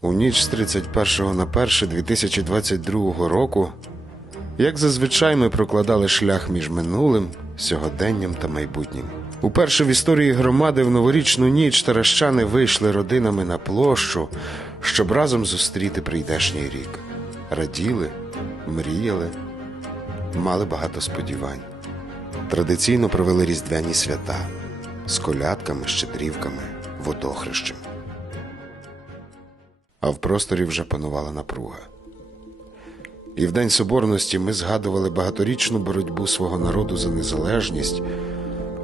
У ніч з 31 на 1 2022 року, як зазвичай, ми прокладали шлях між минулим, сьогоденням та майбутнім. Уперше в історії громади в новорічну ніч таращани вийшли родинами на площу, щоб разом зустріти прийдешній рік. Раділи, мріяли, мали багато сподівань. Традиційно провели різдвяні свята з колядками, щедрівками, водохрещем. А в просторі вже панувала напруга. І в День Соборності ми згадували багаторічну боротьбу свого народу за незалежність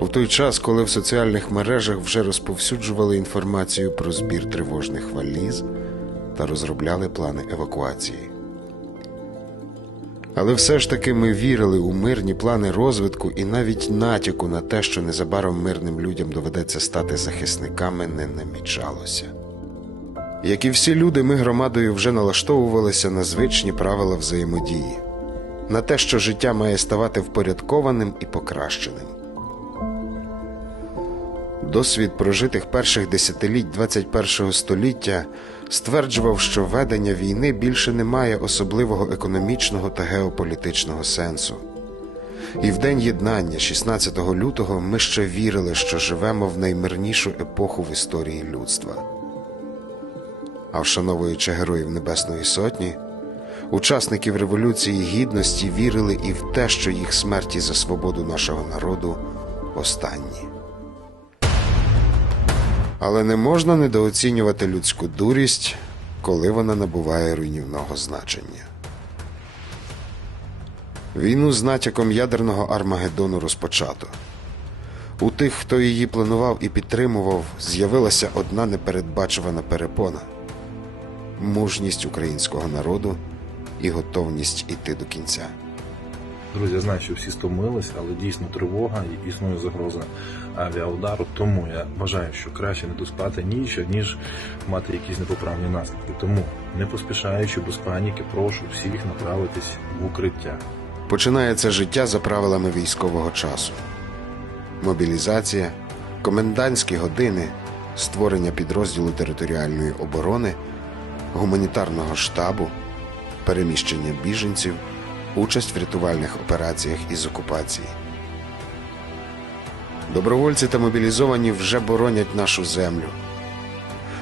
у той час, коли в соціальних мережах вже розповсюджували інформацію про збір тривожних валіз та розробляли плани евакуації. Але все ж таки ми вірили у мирні плани розвитку і навіть натяку на те, що незабаром мирним людям доведеться стати захисниками, не намічалося. Як і всі люди, ми громадою вже налаштовувалися на звичні правила взаємодії, на те, що життя має ставати впорядкованим і покращеним. Досвід прожитих перших десятиліть 21 століття стверджував, що ведення війни більше не має особливого економічного та геополітичного сенсу. І в день єднання, 16 лютого, ми ще вірили, що живемо в наймирнішу епоху в історії людства. А вшановуючи героїв Небесної Сотні, учасників Революції Гідності вірили і в те, що їх смерті за свободу нашого народу останні. Але не можна недооцінювати людську дурість, коли вона набуває руйнівного значення. Війну з натяком ядерного Армагеддону розпочато. У тих, хто її планував і підтримував, з'явилася одна непередбачувана перепона мужність українського народу і готовність іти до кінця. Друзі, я знаю, що всі стомились, але дійсно тривога і існує загроза авіаудару. Тому я вважаю, що краще не доспати ніч, ніж мати якісь непоправні наслідки. Тому, не поспішаючи без паніки, прошу всіх направитись в укриття. Починається життя за правилами військового часу: мобілізація, комендантські години, створення підрозділу територіальної оборони, гуманітарного штабу, переміщення біженців, участь в рятувальних операціях із окупації. Добровольці та мобілізовані вже боронять нашу землю,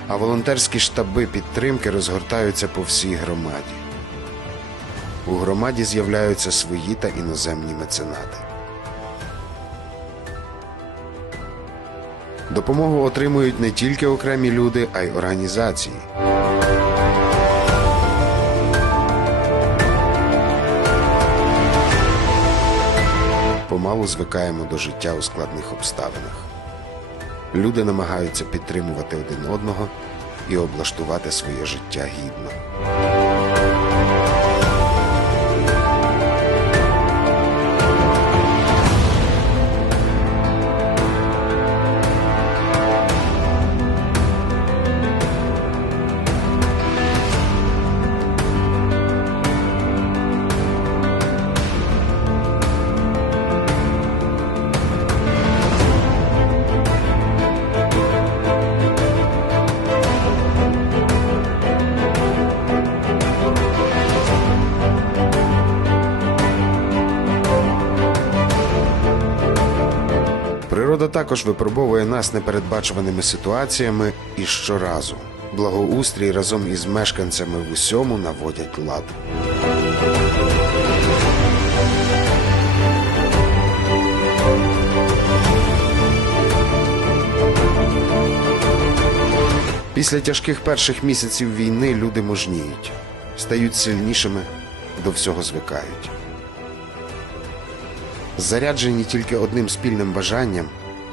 а волонтерські штаби підтримки розгортаються по всій громаді. У громаді з'являються свої та іноземні меценати. Допомогу отримують не тільки окремі люди, а й організації. Помалу звикаємо до життя у складних обставинах. Люди намагаються підтримувати один одного і облаштувати своє життя гідно. Також випробовує нас непередбачуваними ситуаціями і щоразу. Благоустрій разом із мешканцями в усьому наводять лад. Після тяжких перших місяців війни люди мужніють, стають сильнішими, до всього звикають. Заряджені тільки одним спільним бажанням,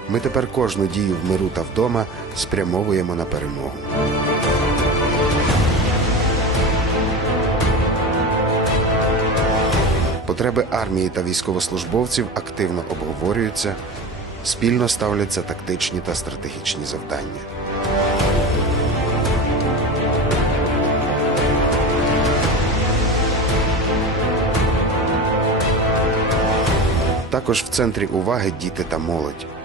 ми тепер кожну дію в миру та вдома спрямовуємо на перемогу. Потреби армії та військовослужбовців активно обговорюються, спільно ставляться тактичні та стратегічні завдання. Також в центрі уваги діти та молодь.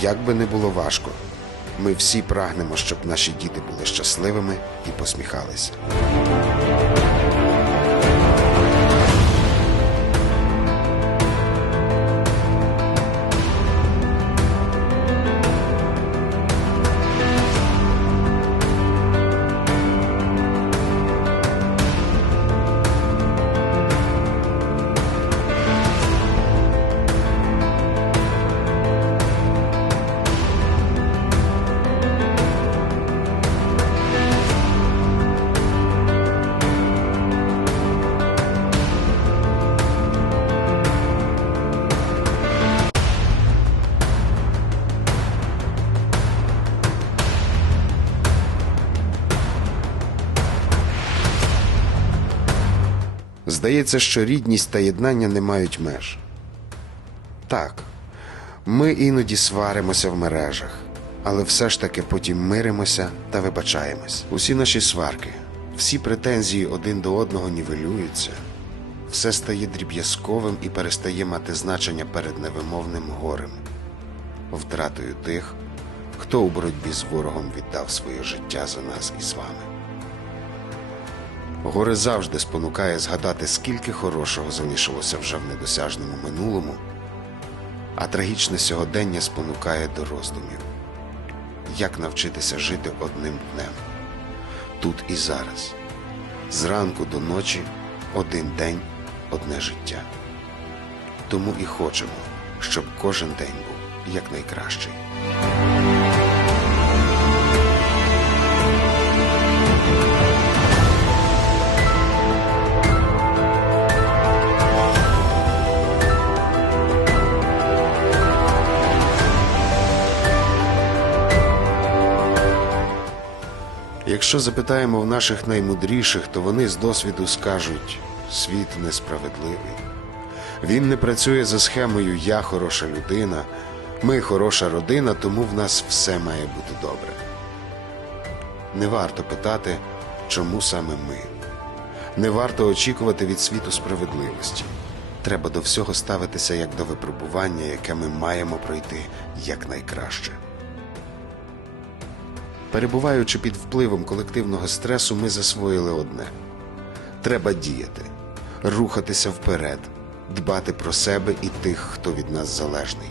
Як би не було важко, Ми всі прагнемо, щоб наші діти були щасливими і посміхалися. Здається, що рідність та єднання не мають меж. Так, ми іноді сваримося в мережах, але все ж таки потім миримося та вибачаємось. Усі наші сварки, всі претензії один до одного нівелюються, все стає дріб'язковим і перестає мати значення перед невимовним горем, втратою тих, хто у боротьбі з ворогом віддав своє життя за нас і з вами. Горе завжди спонукає згадати, скільки хорошого залишилося вже в недосяжному минулому, а трагічне сьогодення спонукає до роздумів. Як навчитися жити одним днем, тут і зараз, зранку до ночі, один день, одне життя. Тому і хочемо, щоб кожен день був якнайкращий. Якщо запитаємо в наших наймудріших, то вони з досвіду скажуть: світ несправедливий. Він не працює за схемою Я хороша людина, ми хороша родина, тому в нас все має бути добре. Не варто питати, чому саме ми. Не варто очікувати від світу справедливості. Треба до всього ставитися як до випробування, яке ми маємо пройти якнайкраще. Перебуваючи під впливом колективного стресу, ми засвоїли одне: треба діяти, рухатися вперед, дбати про себе і тих, хто від нас залежний,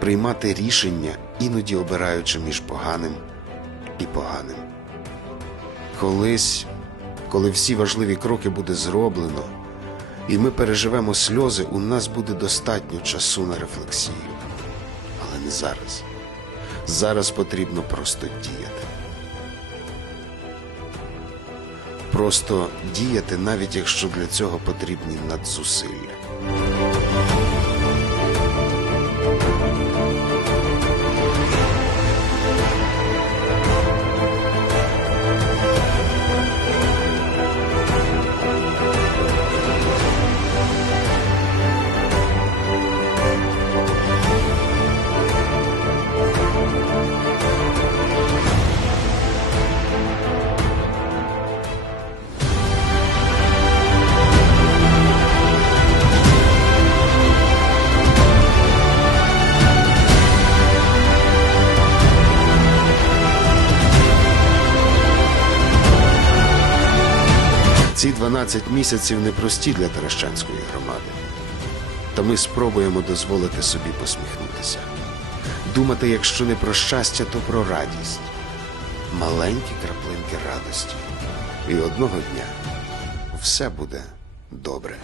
приймати рішення, іноді обираючи між поганим і поганим. Колись, коли всі важливі кроки буде зроблено, і ми переживемо сльози, у нас буде достатньо часу на рефлексію. Але не зараз. Зараз потрібно просто діяти. Просто діяти, навіть якщо для цього потрібні надзусилля. 12 місяців непрості для Терещанської громади. Та ми спробуємо дозволити собі посміхнутися. Думати, якщо не про щастя, то про радість. Маленькі краплинки радості. І одного дня все буде добре.